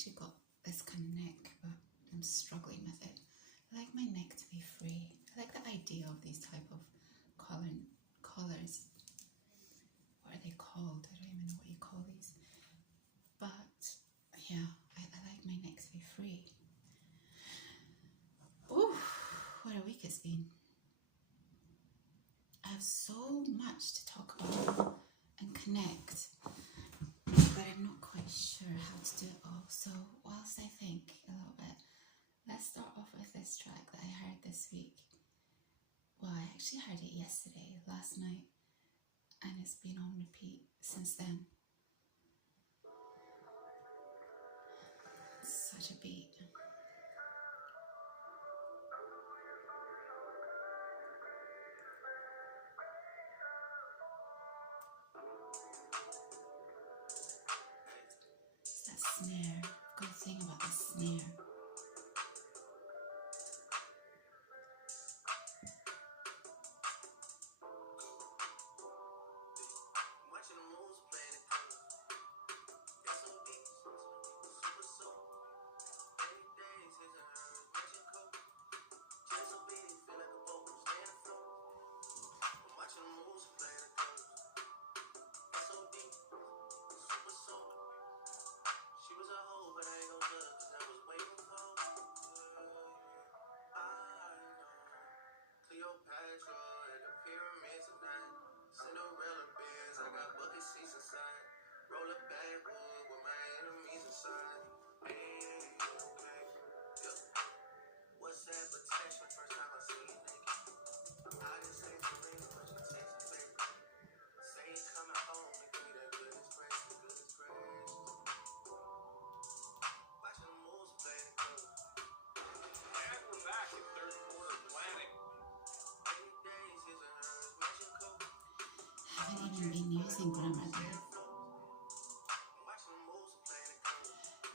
actually got this kind of neck, but I'm struggling with it. I like my neck to be free. I like the idea of these type of collars. What are they called? I don't even know what you call these. But yeah, I like my neck to be free. Ooh, what a week it's been. I have so much to talk about and connect, but I'm not quite sure how to do it all. So whilst I think a little bit, let's start off with this track that I heard this week. Well, I actually heard it yesterday, last night, and it's been on repeat since then. It's such a beat. It's that snare. Good thing about the snare. I haven't even been using Grammarly.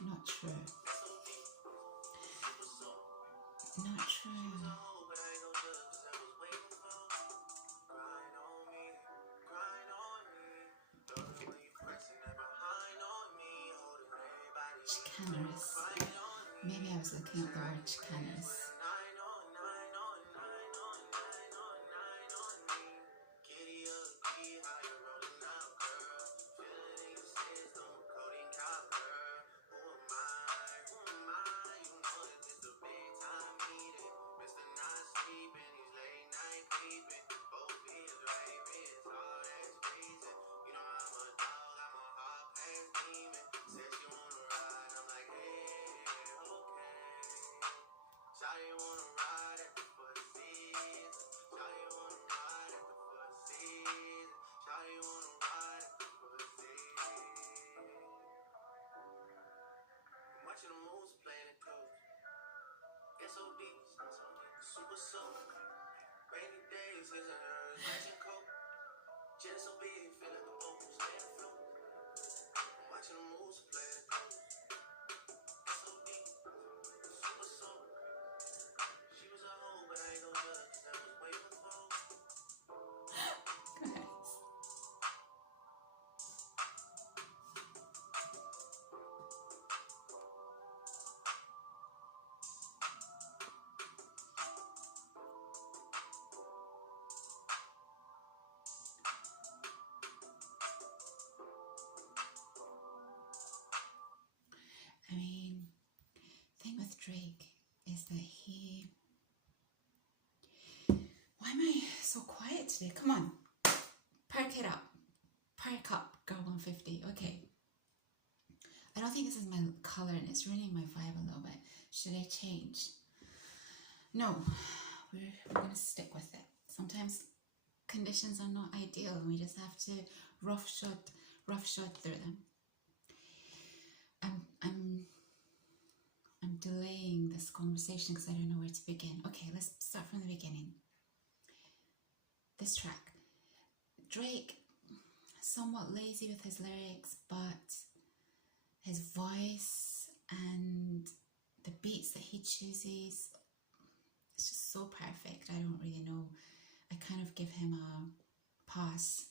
Not true. Not true. Chicanerous. Maybe I was looking at the word chicanerous. I mean, the thing with Drake is that he... Why am I so quiet today? Come on, perk it up. Perk up, girl 150. Okay. I don't think this is my colour and it's ruining my vibe a little bit. Should I change? No, we're going to stick with it. Sometimes conditions are not ideal and we just have to roughshod through them. I'm delaying this conversation because I don't know where to begin. Okay, let's start from the beginning. This track. Drake, somewhat lazy with his lyrics, but his voice and the beats that he chooses, it's just so perfect. I don't really know. I kind of give him a pass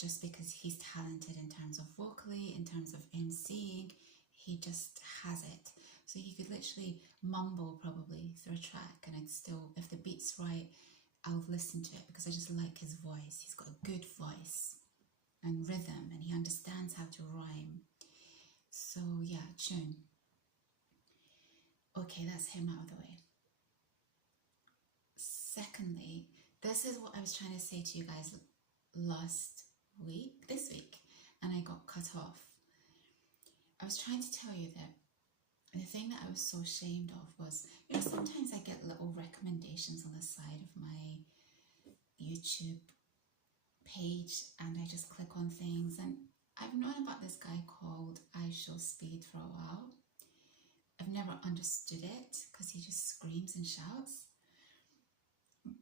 just because he's talented in terms of vocally, in terms of MCing. He just has it. So he could literally mumble probably through a track, and I'd still, if the beat's right, I'll listen to it because I just like his voice. He's got a good voice and rhythm, and he understands how to rhyme. So yeah, tune. Okay, that's him out of the way. Secondly, this is what I was trying to say to you guys this week, and I got cut off. I was trying to tell you that the thing that I was so ashamed of was, sometimes I get little recommendations on the side of my YouTube page, and I just click on things, and I've known about this guy called IShowSpeed for a while. I've never understood it because he just screams and shouts.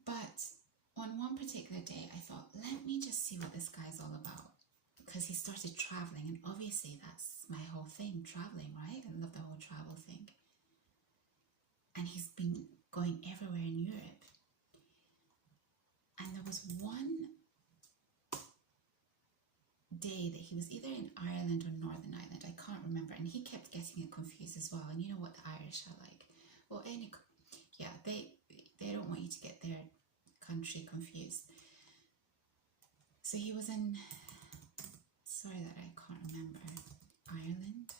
But on one particular day, I thought, let me just see what this guy's all about. Because he started traveling, and obviously that's my whole thing, traveling, right? I love the whole travel thing. And he's been going everywhere in Europe. And there was one day that he was either in Ireland or Northern Ireland, I can't remember, and he kept getting it confused as well. And you know what the Irish are like. Well, they don't want you to get their country confused. So he was in, sorry that I can't remember, Ireland.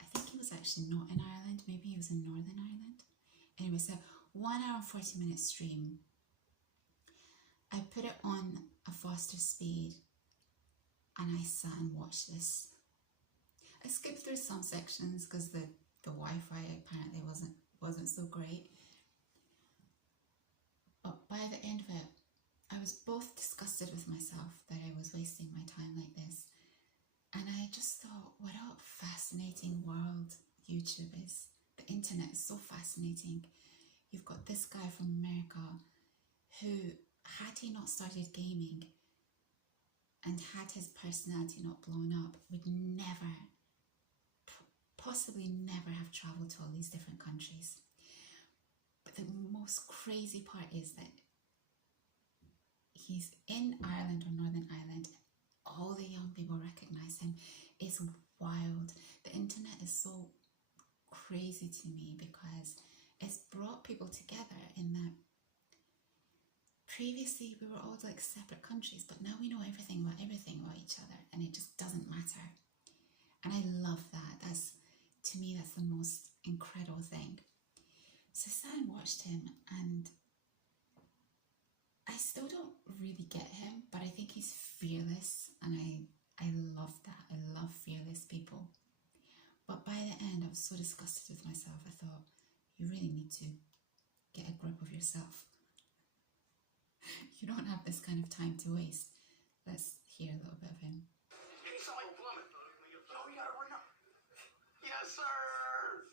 I think he was actually not in Ireland, maybe he was in Northern Ireland. Anyway, so 1 hour and 40 minute stream. I put it on a faster speed and I sat and watched this. I skipped through some sections because the Wi-Fi apparently wasn't so great. But by the end of it, I was both disgusted with myself that I was wasting my time like this, and I just thought, what a fascinating world YouTube is. The internet is so fascinating. You've got this guy from America who, had he not started gaming and had his personality not blown up, would never, possibly never have traveled to all these different countries. But the most crazy part is that he's in Ireland or Northern Ireland. All the young people recognize him. It's wild. The internet is so crazy to me because it's brought people together in that previously we were all like separate countries, but now we know everything about each other, and it just doesn't matter. And I love that. To me, that's the most incredible thing. So I sat and watched him, and I still don't really get him, but I think he's fearless, and I love that. I love fearless people. But by the end, I was so disgusted with myself. I thought, you really need to get a grip of yourself. You don't have this kind of time to waste. Let's hear a little bit of him. Yes, sir.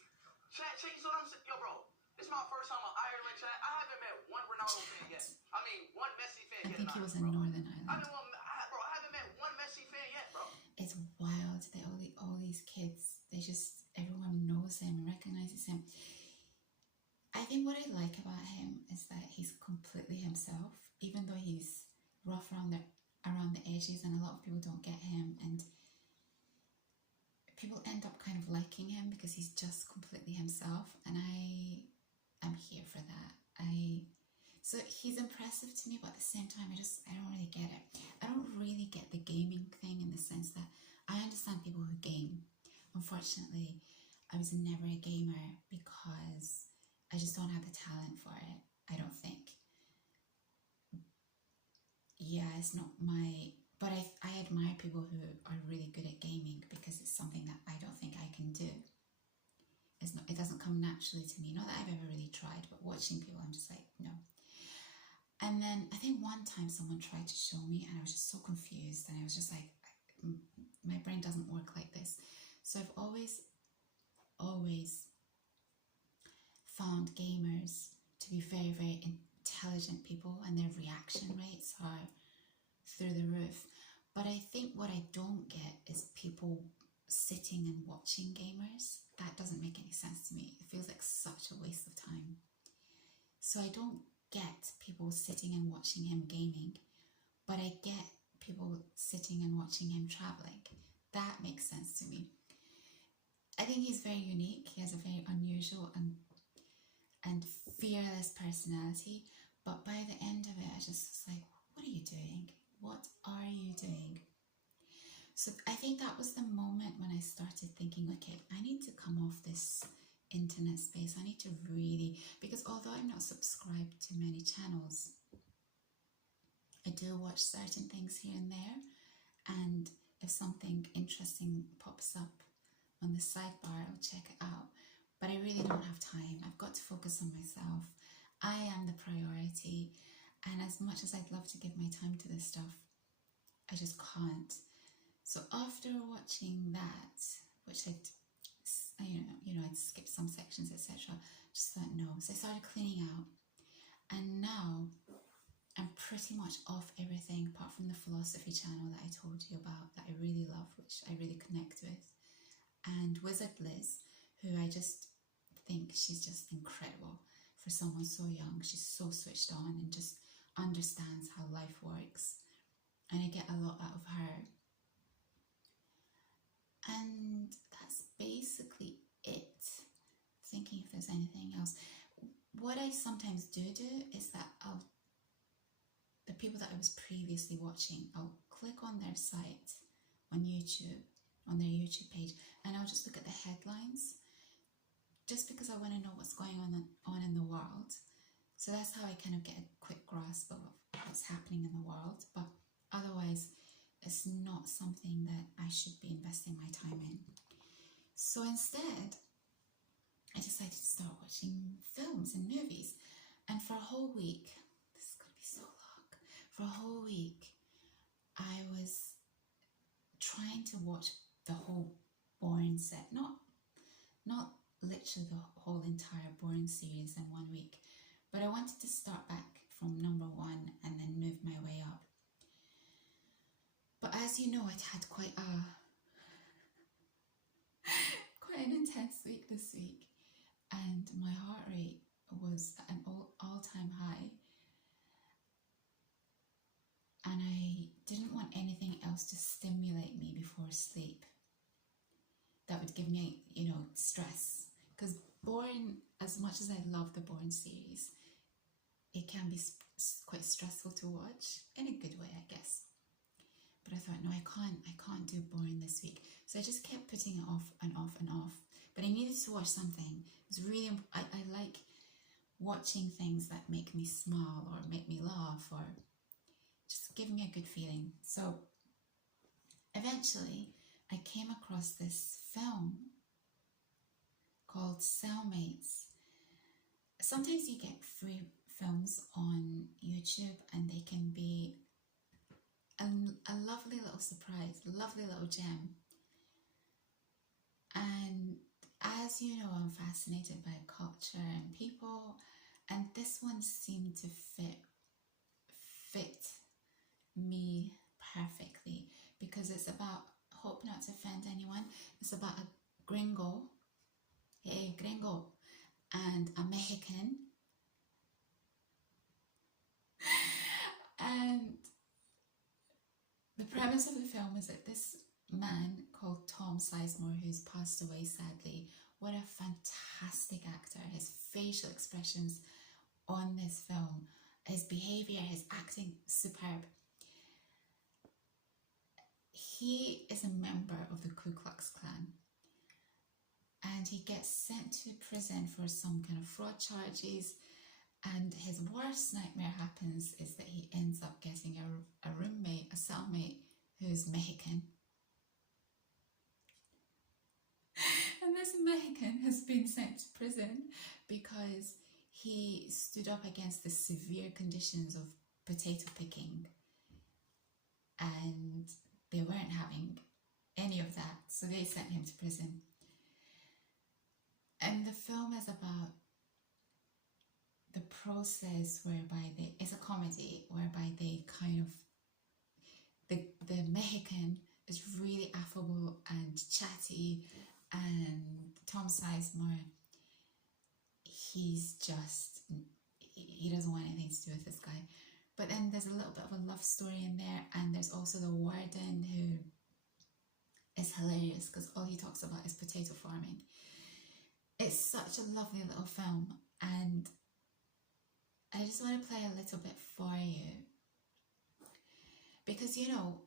Chat, you know what I'm saying? Yo, bro, this is my first time in Ireland, chat. I haven't met one Ronaldo fan yet. I mean, one Messi fan yet. I think he was in Northern Ireland. I haven't met one Messi fan yet, bro. It's wild that all these kids, everyone knows him and recognizes him. I think what I like about him is that he's completely himself, even though he's rough around the edges, and a lot of people don't get him, and people end up kind of liking him because he's just completely himself, and I'm here for that. So he's impressive to me, but at the same time, I don't really get it. I don't really get the gaming thing in the sense that I understand people who game. Unfortunately, I was never a gamer because I just don't have the talent for it, I don't think. Yeah, it's not my... But I admire people who are really good at gaming because it's something that I don't think I can do. It doesn't come naturally to me. Not that I've ever really tried, but watching people, I'm just like, no. And then I think one time someone tried to show me, and I was just so confused, and I was just like, my brain doesn't work like this. So I've always found gamers to be very, very intelligent people, and their reaction rates are through the roof. But I think what I don't get is people sitting and watching gamers. That doesn't make any sense to me. It feels like such a waste of time. So I don't get people sitting and watching him gaming, but I get people sitting and watching him traveling. That makes sense to me. I think he's very unique. He has a very unusual and fearless personality. But by the end of it, I just was like, what are you doing? What are you doing? So I think that was the moment when I started thinking, okay, I need to come off this internet space. I need to really, because although I'm not subscribed to many channels, I do watch certain things here and there. And if something interesting pops up on the sidebar, I'll check it out. But I really don't have time. I've got to focus on myself. I am the priority. And as much as I'd love to give my time to this stuff, I just can't. So after watching that, which I'd skipped some sections, etc., just thought no. So I started cleaning out, and now I'm pretty much off everything apart from the philosophy channel that I told you about that I really love, which I really connect with, and Wizard Liz, who I just think she's just incredible for someone so young. She's so switched on and just understands how life works, and I get a lot out of her. And that's basically it. Thinking if there's anything else. What I sometimes do is that the people that I was previously watching, I'll click on their site on YouTube, on their YouTube page, and I'll just look at the headlines, just because I want to know what's going on in the world. So that's how I kind of get a quick grasp of what's happening in the world. But otherwise, it's not something that I should be investing my time in. So instead, I decided to start watching films and movies. And for a whole week, this is going to be so long, for a whole week, I was trying to watch the whole Bourne set. Not literally the whole entire Bourne series in 1 week, but I wanted to start back from number 1 and then move my way up. But as you know, I'd had quite an intense week this week, and my heart rate was at an all-time high, and I didn't want anything else to stimulate me before sleep that would give me, stress. Because Bourne, as much as I love the Bourne series, it can be quite stressful to watch, in a good way, I guess. But I thought, no, I can't do Bourne this week. So I just kept putting it off and off and off. But I needed to watch something. It was really, I like watching things that make me smile or make me laugh or just give me a good feeling. So eventually I came across this film called Cellmates. Sometimes you get free films on YouTube and they can be a lovely little surprise, a lovely little gem. And as you know, I'm fascinated by culture and people, and this one seemed to fit me perfectly, because it's about, hope not to offend anyone, it's about a gringo, and a Mexican, and the premise of the film is that this man called Tom Sizemore, who's passed away sadly, what a fantastic actor. His facial expressions on this film, his behaviour, his acting, superb. He is a member of the Ku Klux Klan, and he gets sent to prison for some kind of fraud charges, and his worst nightmare happens is that he ends up getting a roommate, a cellmate, who's Mexican. And this Mexican has been sent to prison because he stood up against the severe conditions of potato picking, and they weren't having any of that, so they sent him to prison. And the film is about the process whereby it's a comedy whereby they kind of, the Mexican is really affable and chatty, and Tom Sizemore, he doesn't want anything to do with this guy. But then there's a little bit of a love story in there, and there's also the warden, who is hilarious because all he talks about is potato farming. It's such a lovely little film, and I just want to play a little bit for you because, you know,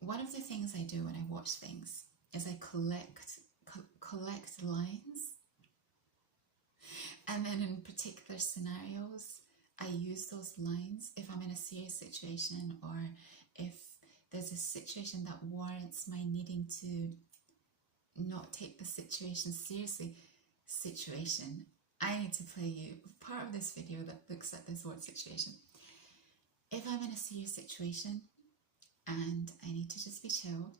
one of the things I do when I watch things is I collect lines, and then in particular scenarios I use those lines if I'm in a serious situation, or if there's a situation that warrants my needing to not take the situation seriously. I need to play you part of this video that looks at this word situation. If I'm in a serious situation and I need to just be chill,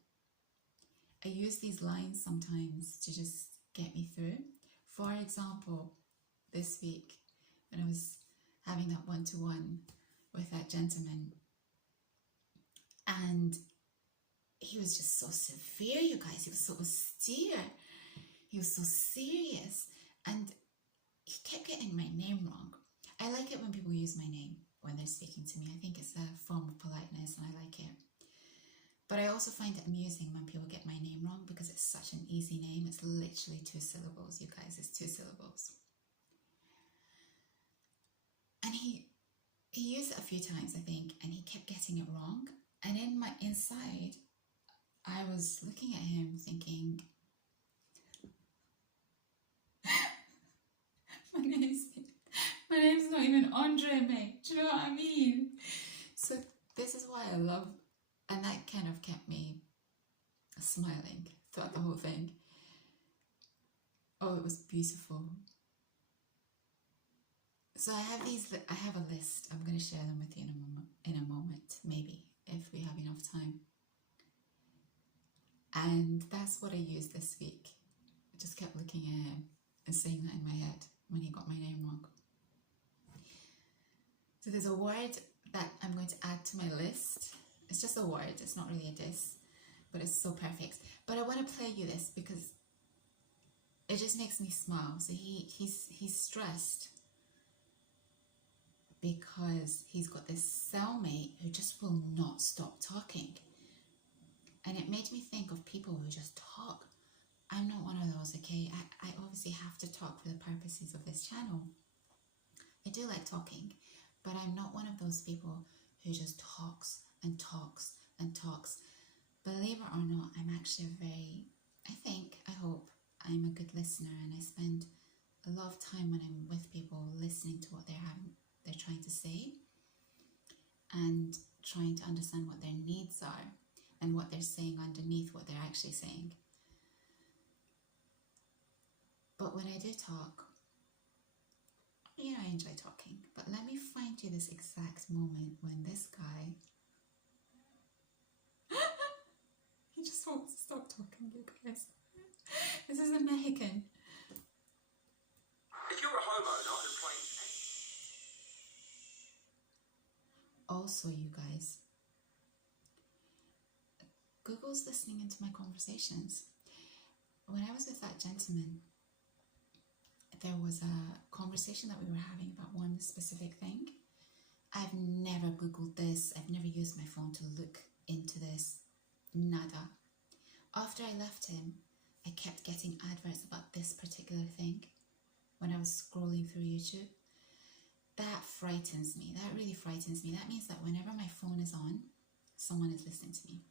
I use these lines sometimes to just get me through. For example, this week when I was having that one-to-one with that gentleman, and he was just so severe, you guys. He was so austere. He was so serious, and he kept getting my name wrong. I like it when people use my name when they're speaking to me. I think it's a form of politeness, and I like it. But I also find it amusing when people get my name wrong because it's such an easy name. It's literally 2 syllables, you guys. It's 2 syllables. And he used it a few times, I think, and he kept getting it wrong. And in my inside, I was looking at him thinking, my name's not even Andre, mate. Do you know what I mean? So this is why I love, and that kind of kept me smiling throughout the whole thing. Oh, it was beautiful. So I have a list. I'm going to share them with you in a moment, maybe, if we have enough time. And that's what I used this week. I just kept looking at him and saying that in my head when he got my name wrong. So there's a word that I'm going to add to my list. It's just a word. It's not really a diss, but it's so perfect. But I want to play you this because it just makes me smile. So he's stressed because he's got this cellmate who just will not stop talking. And it made me think of people who just talk. I'm not one of those, okay? I obviously have to talk for the purposes of this channel. I do like talking, but I'm not one of those people who just talks and talks and talks. Believe it or not, I'm actually I hope I'm a good listener, and I spend a lot of time when I'm with people listening to what they're trying to say and trying to understand what their needs are and what they're saying underneath what they're actually saying. But when I do talk, I enjoy talking. But let me find you this exact moment when this guy he just wants to stop talking, you guys. This is a Mexican. If you're a homeowner and playing... Also, you guys, Google's listening into my conversations. When I was with that gentleman, there was a conversation that we were having about one specific thing. I've never Googled this. I've never used my phone to look into this. Nada. After I left him, I kept getting adverts about this particular thing when I was scrolling through YouTube. That frightens me. That really frightens me. That means that whenever my phone is on, someone is listening to me.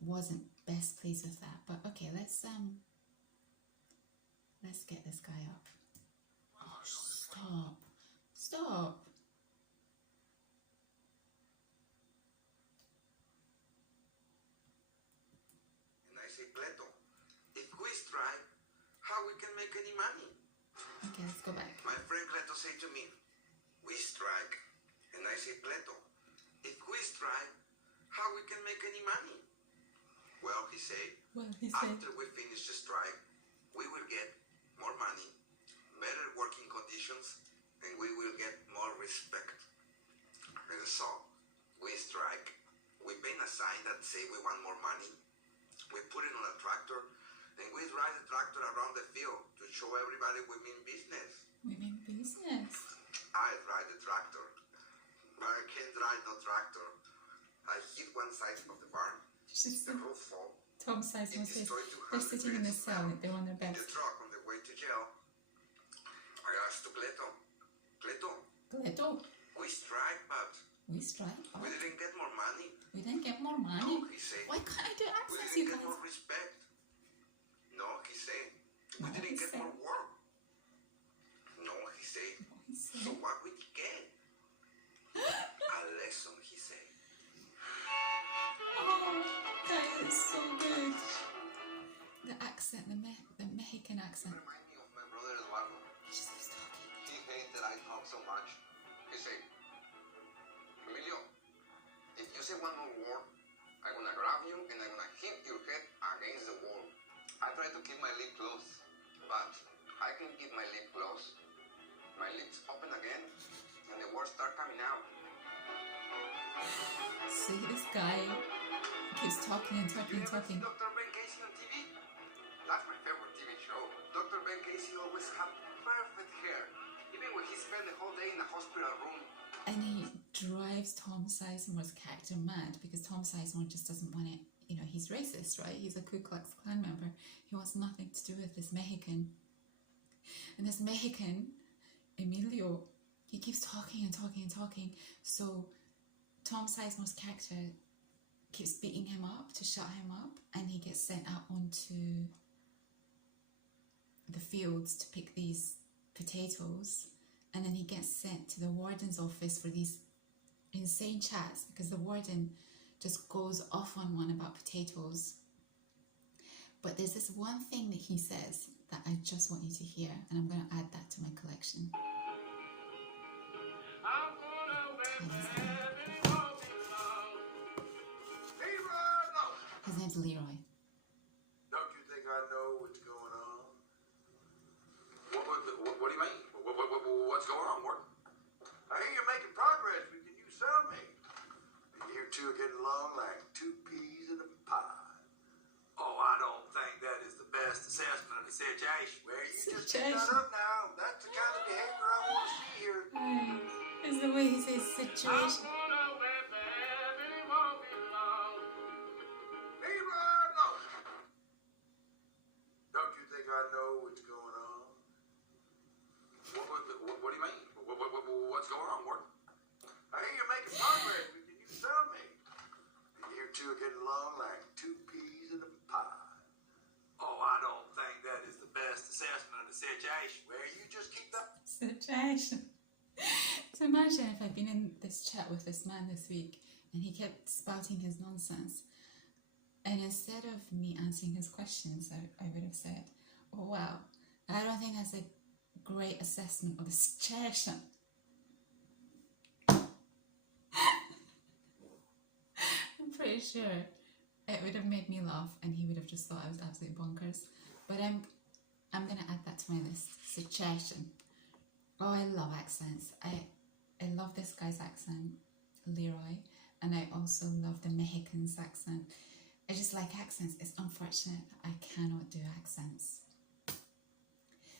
Wasn't best pleased with that, but okay, let's get this guy up. Stop. And I say, Cleto, if we strike, how we can make any money? Okay, let's go back. My friend Cleto say to me, we strike. And I say, Cleto, if we strike, how we can make any money? Well, he said, after we finish the strike, we will get more money, better working conditions, and we will get more respect. And so, we strike, we paint a sign that say we want more money, we put it on a tractor, and we drive the tractor around the field to show everybody we mean business. We mean business. I drive the tractor, but I can't drive no tractor. I hit one side of the barn, the roof fall, Tom Sizemore's face. They're sitting in the cell, they're on their In beds. the truck on the way to jail, I asked to Cleto, Cleto, we strike, but we strike, we but didn't get more money. we didn't get more money. No, he said. Why can't I do We accents, didn't you get guys? more respect. No, he said. We No, didn't he get said. more work. No, he said. He So said. what we get? A lesson, he said. Oh, that is so good. The accent, the Mexican accent. Remind me of my brother Eduardo. He just keeps talking. He hates that I talk so much. He said, Emilio, if you say one more word, I'm gonna grab you and I'm gonna hit your head against the wall. I try to keep my lip closed, but I can keep my lip closed. My lips open again, and the words start coming out. See, this guy keeps talking and talking and talking. Dr. Ben Casey on TV? That's my favorite TV show. Dr. Ben Casey always had perfect hair, even when he spent the whole day in a hospital room. And he drives Tom Sizemore's character mad because Tom Sizemore just doesn't want it. You know, he's racist, right? He's a Ku Klux Klan member. He wants nothing to do with this Mexican. And this Mexican, Emilio, he keeps talking and talking and talking. So Tom Sizemore's character keeps beating him up to shut him up, and he gets sent out onto the fields to pick these potatoes, and then he gets sent to the warden's office for these insane chats because the warden just goes off on one about potatoes. But there's this one thing that he says that I just want you to hear, and I'm going to add that to my collection. His name's Leroy. Don't you think I know what's going on? What do you mean? What's going on, Ward? I hear you're making progress, but can you sell me? You two are getting along like two peas in a pod. Oh, I don't think that is the best assessment of the situation. Well, you just pick that up now. That's the kind of behavior I want to see here. It's the way he says situation. Don't you think I know what's going on? What do you mean? What's going on, Ward? I hear you're making progress, but can you sell me? You two are getting along like two peas in a pod. Oh, I don't think that is the best assessment of the situation. Well, you just keep that. Situation. So imagine if I'd been in this chat with this man this week and he kept spouting his nonsense, and instead of me answering his questions, I would have said, oh wow, I don't think that's a great assessment of the situation. I'm pretty sure it would have made me laugh and he would have just thought I was absolutely bonkers. But I'm going to add that to my list. Situation. Oh, I love accents. I love this guy's accent, Leroy, and I also love the Mexican's accent. I just like accents. It's unfortunate I cannot do accents.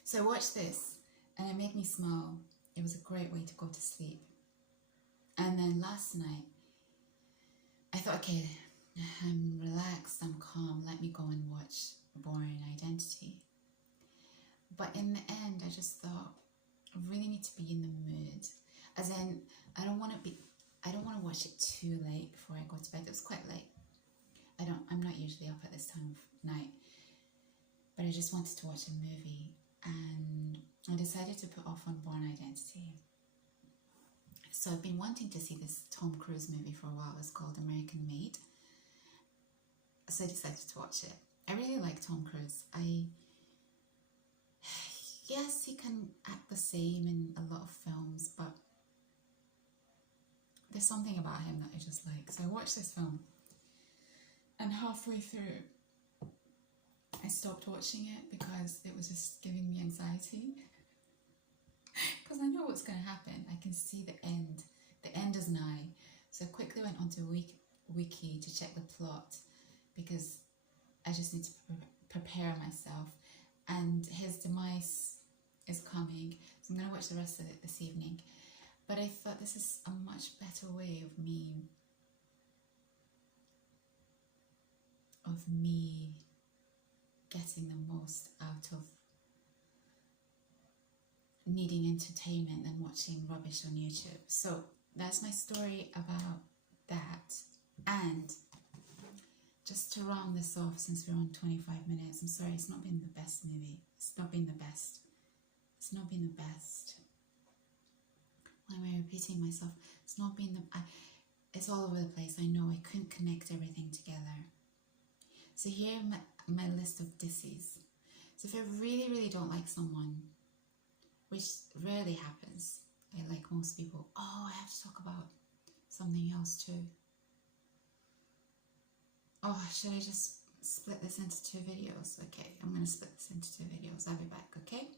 So I watched this and it made me smile. It was a great way to go to sleep. And then last night, I thought, okay, I'm relaxed, I'm calm, let me go and watch Born Identity. But in the end, I just thought, I really need to be in the mood. As in, I don't want to watch it too late before I go to bed. It was quite late. I'm not usually up at this time of night. But I just wanted to watch a movie, and I decided to put off on Born Identity. So I've been wanting to see this Tom Cruise movie for a while. It's called American Made. So I decided to watch it. I really like Tom Cruise. Yes, he can act the same in a lot of films, but there's something about him that I just like. So I watched this film, and halfway through, I stopped watching it because it was just giving me anxiety. Because I know what's going to happen. I can see the end. The end is nigh. So I quickly went onto Wiki to check the plot because I just need to prepare myself. And his demise is coming. So I'm going to watch the rest of it this evening. But I thought this is a much better way of me getting the most out of needing entertainment than watching rubbish on YouTube. So that's my story about that. And just to round this off, since we're on 25 minutes, I'm sorry, it's not been the best movie. It's not been the best. It's not been the best. Why am I repeating myself? It's not been the... it's all over the place. I know I couldn't connect everything together. So here are my list of dissies. So if I really, really don't like someone, which rarely happens, I like most people, oh, I have to talk about something else too. Oh, should I just split this into 2 videos? Okay, I'm going to split this into 2 videos. I'll be back, okay?